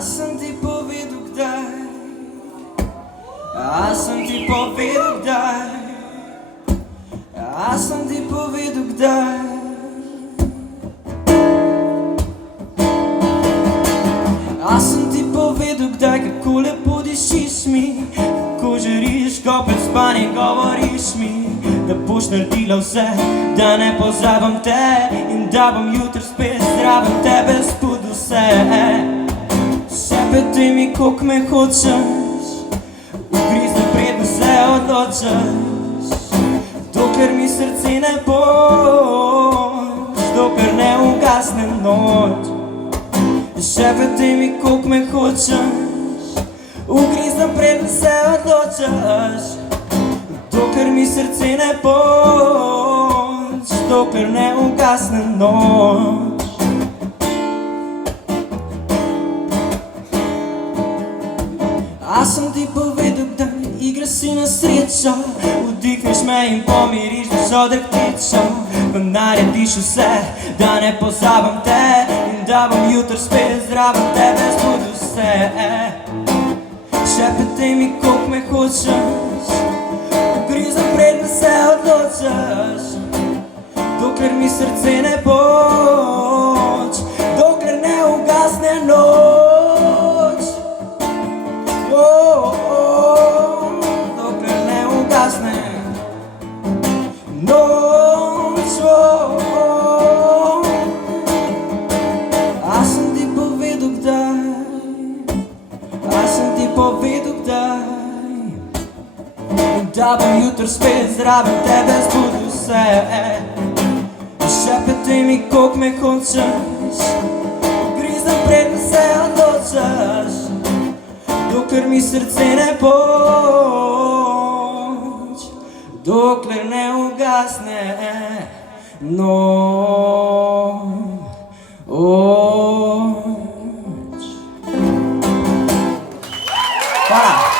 A sem ti povedal kdaj, a sem ti povedal kdaj, a sem ti povedal kdaj. A sem ti povedal kdaj, kako lepo dišiš mi, kako žariš, ko pred spanjem govoriš mi, da boš naredila vse, da ne pozabim te in da bom jutri spet zraven tebe spod vse. Šepeti mi, koliko me hočeš, ugrizne preden se odločiš, dokler mi srce ne boš, dokler ne ugasne noč. Šepeti mi, koliko me hočeš, ugrizne preden se odločiš, dokler mi srce ne boš, dokler ne ugasne noč. A sem ti povedal, da igra si na srečo, vdihneš me in pomiriš dušo drhtičo, pa narediš vse, da ne pozabim te in da bom jutri spet zraven tebe spod vse. Šepeti mi, koliko me hočeš, ugrizem preden se odločiš, dokler mi srce ne boš, dokler ne ugasne noč. Dokler ne ugasne noč. A sem ti povedal kdaj, a sem ti povedal kdaj, da bom jutri spet zraven tebe spod vse. Šepeti mi, koliko me hočeš, ugrizem preden se odločiš, dokler mi srce ne boš, dokler ne ugasne noč. Hvala.